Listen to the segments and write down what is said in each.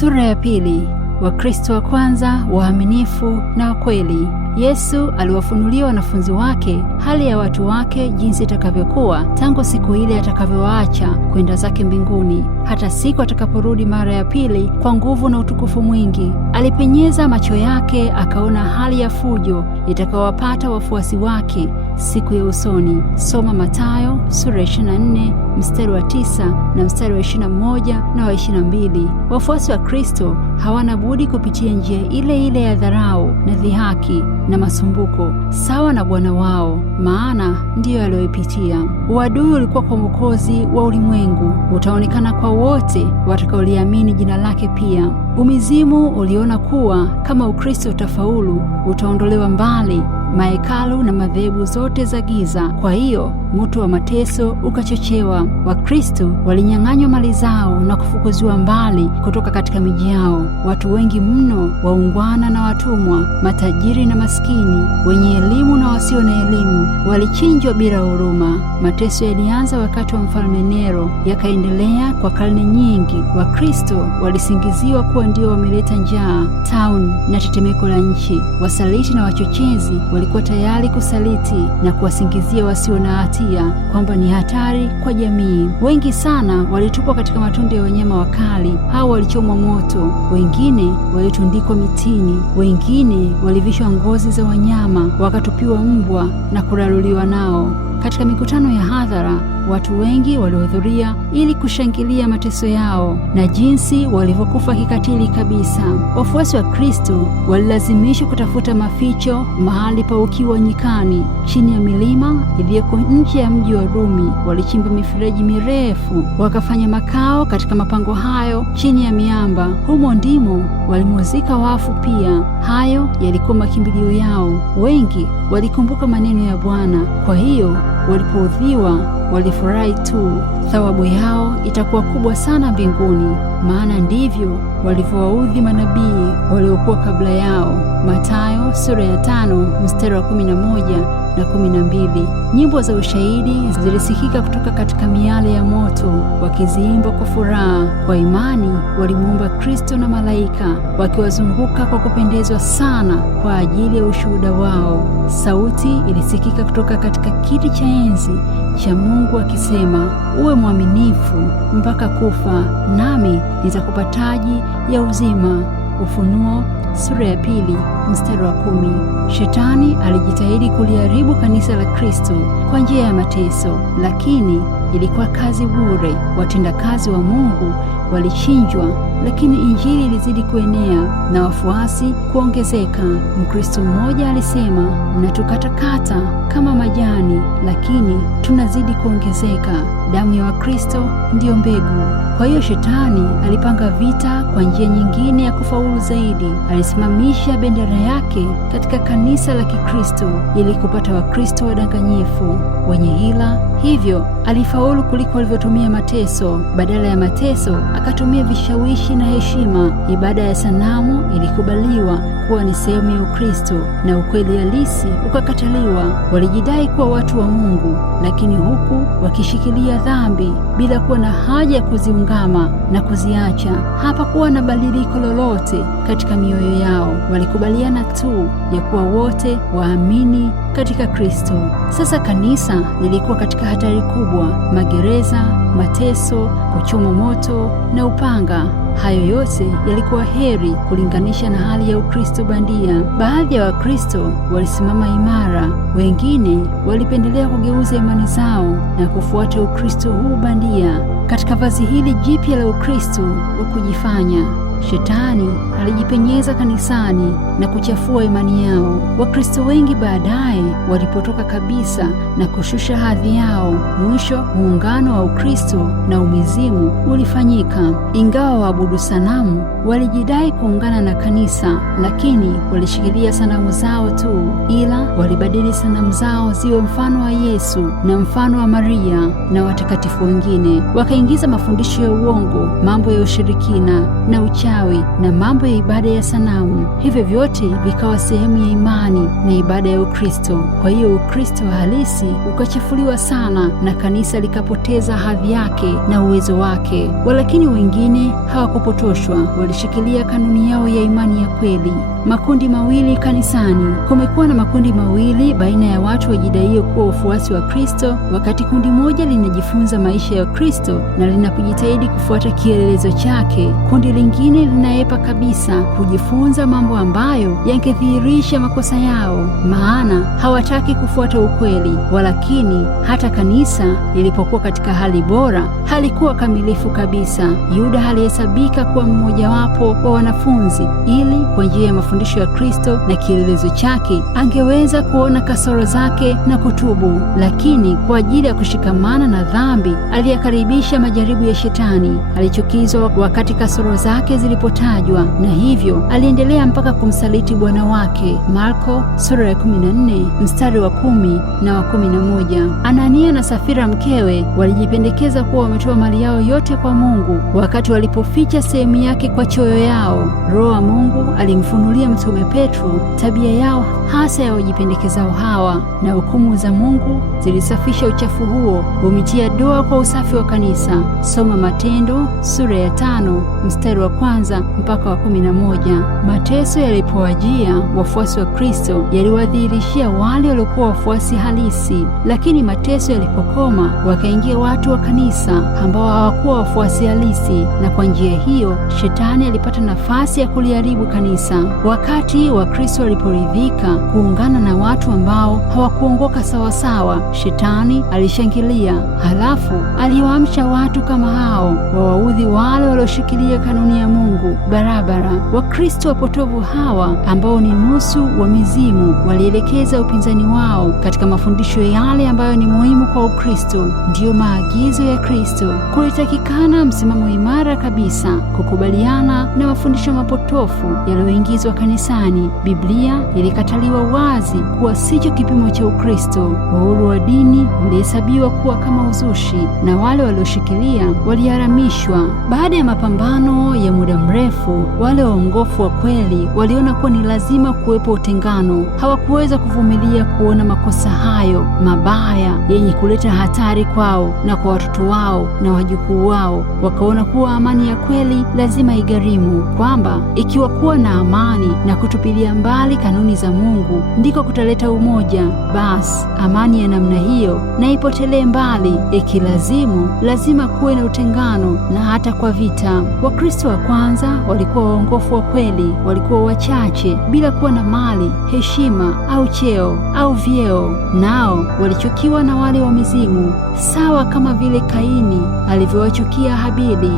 Sura ya pili. Wakristo wa kwanza, waaminifu na wakweli. Yesu aliwafunulia wanafunzi wake hali ya watu wake jinsi itakavyokuwa tangu siku ile atakavyowaacha kwenda zake mbinguni hata siku atakaporudi mara ya pili kwa nguvu na utukufu mwingi. Alipenyeza macho yake akaona hali ya fujo itakayowapata wafuasi wake siku ya usoni. Soma Mathayo sura 24 mstari wa 9 na mstari wa 21 na wa 22. Wafuasi wa Kristo hawana budi kupitia njia ile ile ya dharau na dhihaki na masumbuko sawa na Bwana wao, maana ndiyo aliyoipitia. Uadui ulikuwa kwa Mwokozi wa ulimwengu, utaonekana kwa wote watakaoliamini jina lake pia. Umizimu uliona kuwa kama Ukristo utafaulu, utaondolewa mbali mahekalu na madhehebu zote za giza. Kwa hiyo moto wa mateso ukachochewa. Wakristo walinyang'anywa mali zao na kufukuziwa mbali kutoka katika miji yao. Watu wengi mno, waungwana na watumwa, matajiri na maskini, wenye elimu na wasio na elimu, walichinjwa bila huruma. Mateso yalianza wakati wa Mfalme Nero, yakaendelea kwa karne nyingi. Wakristo walisingiziwa kuwa ndio wameleta njaa, tauni na tetemeko la nchi. Wasaliti na wachochezi walikuwa tayari kusaliti na kuwasingizia wasio na hatia kwamba ni hatari kwa jamii. Wengi sana walitupwa katika matundu ya wanyama wakali, hao walichomwa moto, wengine walitundikwa mitini, wengine walivishwa ngozi za wanyama wakatupiwa mbwa na kuraruliwa nao. Katika mikutano ya hadhara watu wengi walihudhuria ili kushangilia mateso yao na jinsi walivyokufa kikatili kabisa. Wafuasi wa Kristo walilazimishwa kutafuta maficho mahali pa ukiwa nyikani, chini ya milima iliyoko nje ya mji wa Rumi. Walichimba mifereji mirefu, wakafanya makao katika mapango hayo chini ya miamba. Humo ndimo walimuzika wafu pia. Hayo yalikuwa makimbilio yao. Wengi walikumbuka maneno ya Bwana, kwa hiyo walipoudhiwa walifurahi tu. Thawabu yao itakuwa kubwa sana mbinguni, maana ndivyo walivyowaudhi manabii waliokuwa kabla yao. Mathayo sura ya 5 mstari wa 11 na 12. Nyimbo za ushahidi zilisikika kutoka katika miale ya moto, wakiziimba kwa furaha. Kwa imani walimuomba Kristo na malaika, wakiwazunguka kwa kupendezwa sana kwa ajili ya ushuhuda wao. Sauti ilisikika kutoka katika kiti cha enzi cha Mungu akisema, uwe mwaminifu mpaka kufa, nami nitakupa taji ya uzima. Ufunuo sura ya 2 mstari wa 10. Shetani alijitahidi kuliharibu kanisa la Kristo kwa njia ya mateso, lakini ilikuwa kazi bure. Watendakazi wa Mungu walichinjwa, lakini injili ilizidi kuenea na wafuasi kuongezeka. Mkristo mmoja alisema, mnatukatakata kama majani, lakini tunazidi kuongezeka. Damu ya Wakristo ndiyo mbegu. Kwa hiyo shetani alipanga vita kwa njia nyingine ya kufaulu zaidi. Alisimamisha bendera yake katika kanisa la Kikristo ili kupata Wakristo wadanganyifu wenye hila. Hivyo alifaulu kuliko alivyotumia mateso. Badala ya mateso akatumia vishawishi na heshima. Ibada ya sanamu ilikubaliwa kuwa ni sehemu ya Ukristo na ukweli halisi ukakataliwa. Walijidai kuwa watu wa Mungu, lakini huku wakishikilia dhambi bila kuwa na haja ya kuziungama na kuziacha. Hapakuwa na badiliko lolote katika mioyo yao. Walikubaliana tu ya kuwa wote waamini katika Kristo. Sasa kanisa lilikuwa katika hatari kubwa: magereza, mateso, kuchomwa moto na upanga. Hayo yote yalikuwa heri kulinganisha na hali ya Ukristo bandia. Baadhi ya Wakristo walisimama imara, wengine walipendelea kugeuza imani zao na kufuata Ukristo huu bandia. Katika vazi hili jipya la Ukristo wa kujifanya, Shetani alijipenyeza kanisani na kuchafua imani yao. Wakristo wengi baadaye walipotoka kabisa na kushusha hadhi yao. Mwisho, muungano wa Ukristo na umizimu ulifanyika. Ingawa waabudu sanamu walijidai kuungana na kanisa, lakini walishikilia sanamu zao tu, ila walibadili sanamu zao ziwe mfano wa Yesu na mfano wa Maria na watakatifu wengine. Wakaingiza mafundisho ya uongo, mambo ya ushirikina na uchawi uchawi na mambo ya ibada ya sanamu. Hivyo vyote vikawa sehemu ya imani na ibada ya Ukristo. Kwa hiyo Ukristo halisi ukachafuliwa sana na kanisa likapoteza hadhi yake na uwezo wake. Walakini wengine hawakupotoshwa, walishikilia kanuni yao ya imani ya kweli. Makundi mawili kanisani. Kumekuwa na makundi mawili baina ya watu wajidaio kuwa wafuasi wa Kristo, wakati kundi moja linajifunza maisha ya Kristo na linapojitahidi kufuata kielelezo chake. Kundi lingine linaepa kabisa kujifunza mambo ambayo yangedhihirisha makosa yao, maana hawataki kufuata ukweli. Walakini hata kanisa lilipokuwa katika hali bora, halikuwa kamilifu kabisa. Yuda alihesabika kuwa mmojawapo wa wanafunzi, ili kwa njia ya mafundisho ya Kristo na kielelezo chake angeweza kuona kasoro zake na kutubu. Lakini kwa ajili ya kushikamana na dhambi, aliyakaribisha majaribu ya Shetani. Alichukizwa wakati kasoro zake zilipotajwa, na hivyo aliendelea mpaka kumsaliti Bwana wake. Marko sura ya 14 mstari wa 10 na wa 11. Anania na Safira mkewe walijipendekeza kuwa wametoa mali yao yote kwa Mungu, wakati walipoficha sehemu yake kwa choyo yao. Roho wa Mungu alimfunulia Mtume Petro tabia yao hasa ya wajipendekezao hawa, na hukumu za Mungu zilisafisha uchafu huo, umetia doa kwa usafi wa kanisa. Soma Matendo sura ya 5 mstari wa 1 mpaka wa 11. Mateso yalipowajia wafuasi wa Kristo yaliwadhihirishia wale waliokuwa wafuasi halisi, lakini mateso yalipokoma, wakaingia watu wa kanisa ambao hawakuwa wafuasi halisi, na kwa njia hiyo Shetani alipata nafasi ya kuliharibu kanisa. Wakati Wakristo waliporidhika kuungana na watu ambao hawakuongoka sawasawa, Shetani alishangilia, halafu aliwaamsha watu kama hao wawaudhi wale walioshikilia kanuni ya Mungu barabara. Wakristo wapotovu hawa ambao ni nusu wa mizimu walielekeza upinzani wao katika mafundisho yale ambayo ni muhimu kwa Ukristo, ndiyo maagizo ya Kristo. Kulitakikana msimamo imara kabisa, kukubaliana na mafundisho mapotofu yaliyoingizwa kanisani. Biblia ilikataliwa wazi kuwa sicho kipimo cha Ukristo. Uhuru wa dini ulihesabiwa kuwa kama uzushi, na wale walioshikilia waliharamishwa. Baada ya mapambano ya muda mrefu, wale waongofu wa kweli waliona kuwa ni lazima kuwepo utengano. Hawakuweza kuvumilia kuona makosa hayo mabaya yenye kuleta hatari kwao na kwa watoto wao na wajukuu wao. Wakaona kuwa amani ya kweli lazima igharimu, kwamba ikiwa kuwa na amani na kutupilia mbali kanuni za Mungu ndiko kutaleta umoja, basi amani ya namna hiyo na ipotelee mbali. Ikilazimu lazima kuwe na utengano, na hata kwa vita. Wakristo wa kwanza walikuwa waongofu wa kweli, walikuwa wachache bila kuwa na mali, heshima au cheo au vyeo, nao walichukiwa na wale wa mizimu, sawa kama vile Kaini alivyowachukia Habili.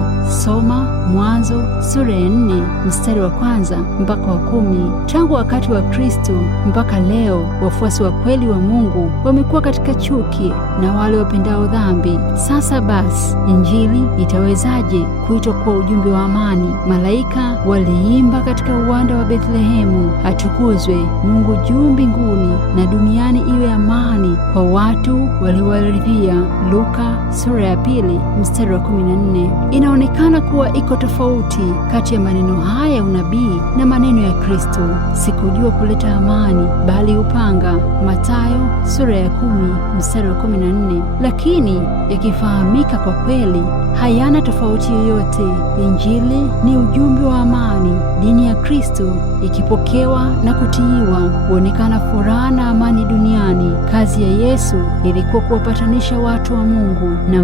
Soma Mwanzo sura ya 4 mstari wa 1 mpaka wa 10. Tangu wakati wa Kristo mpaka leo, wafuasi wa kweli wa Mungu wamekuwa katika chuki na wale wapendao dhambi. Sasa basi, Injili itawezaje kuitwa kuwa ujumbe wa amani? Malaika waliimba katika uwanda wa Bethlehemu, atukuzwe Mungu juu mbinguni, na duniani iwe amani kwa watu waliowaridhia. Luka sura ya 2 mstari wa 14. Inaonekana kuwa iko tofauti kati ya maneno haya ya unabii na maneno ya Kristo. Sikujua kuleta amani bali upanga, Mathayo sura ya 10 mstari wa 14. Lakini yakifahamika kwa kweli, hayana tofauti yoyote. Injili ni ujumbe wa amani. Dini ya Kristo ikipokewa na kutiiwa, huonekana furaha na amani duniani. Kazi ya Yesu ilikuwa kuwapatanisha watu wa Mungu na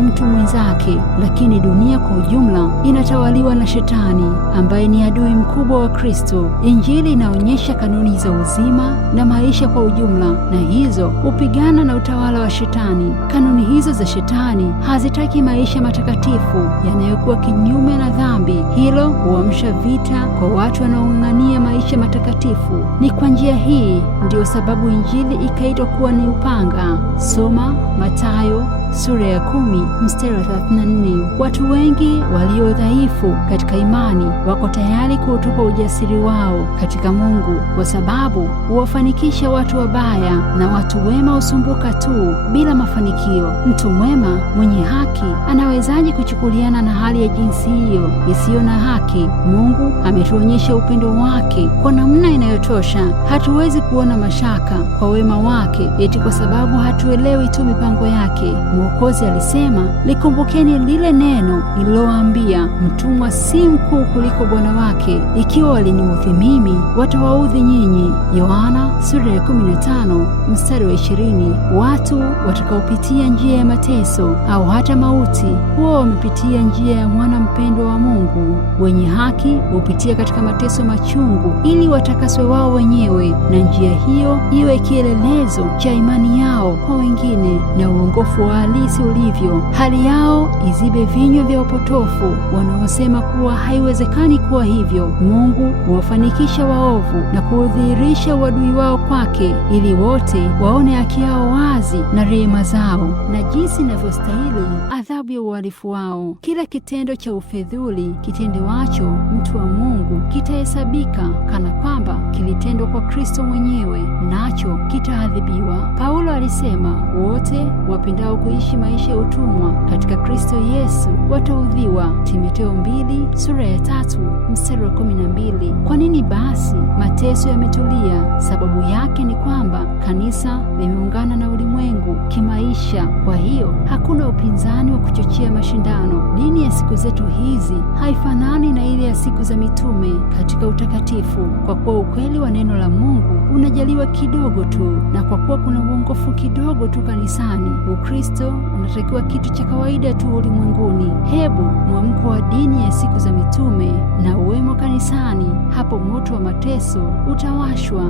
mtu mwenzake, lakini dunia kwa ujumla inatawaliwa na Shetani ambaye ni adui mkubwa wa Kristo. Injili inaonyesha kanuni za uzima na maisha kwa ujumla, na hizo hupigana na utawala wa Shetani. Kanuni hizo za Shetani hazitaki maisha matakatifu yanayokuwa kinyume na dhambi. Hilo huamsha vita kwa watu wanaong'ang'ania maisha matakatifu. Ni kwa njia hii ndiyo sababu Injili ikaitwa kuwa ni upanga. Soma Mathayo sura ya 10 mstari wa 34. Watu wengi walio dhaifu katika imani wako tayari kuutupa ujasiri wao katika Mungu, kwa sababu huwafanikisha watu wabaya, na watu wema husumbuka tu tu bila mafanikio. Mtu mwema mwenye haki anawezaje kuchukuliana na hali ya jinsi hiyo isiyo na haki? Mungu ametuonyesha upendo wake kwa namna inayotosha. Hatuwezi kuona mashaka kwa wema wake eti kwa sababu hatuelewi tu mipango yake. Mwokozi alisema, likumbukeni lile neno nililowaambia, mtumwa si mkuu kuliko bwana wake. Ikiwa waliniudhi mimi, watawaudhi nyinyi. Yohana sura ya 15 mstari wa 20. Watu watakaopitia njia ya mateso au hata mauti huwa wamepitia njia ya mwana mpendwa wa Mungu. Wenye haki hupitia katika mateso machungu ili watakaswe wao wenyewe, na njia hiyo iwe kielelezo cha imani yao kwa wengine na uongofu wa halisi ulivyo. Hali yao izibe vinywa vya wapotofu wanaosema kuwa haiwezekani kuwa hivyo. Mungu huwafanikisha waovu na kuudhihirisha uadui wao kwake, ili wote waone haki yao wazi na rehema zao na jinsi inavyostahili adhabu ya uhalifu wao. Kila kitendo cha ufedhuli kitendewacho mtu wa Mungu kitahesabika kana kwamba kilitendwa kwa Kristo mwenyewe, nacho kitaadhibiwa. Paulo alisema, wote wapendao kuishi maisha ya utumwa katika Kristo Yesu wataudhiwa. Timotheo 2 sura ya 3 mstari wa 12. Kwa nini basi mateso yametulia? Sababu yake ni kwamba kanisa limeungana na ulimwengu kimaisha. Kwa hiyo hakuna upinzani wa kuchochea mashindano. Dini ya siku zetu hizi haifanani na ile ya siku za mitume katika utakatifu, kwa kuwa ukweli wa neno la Mungu unajaliwa kidogo tu, na kwa kuwa kuna uongofu kidogo tu kanisani, Ukristo unatakiwa kitu cha kawaida tu ulimwenguni. Hebu mwamko wa dini ya siku za mitume na uwemo kanisani, hapo moto wa mateso utawashwa.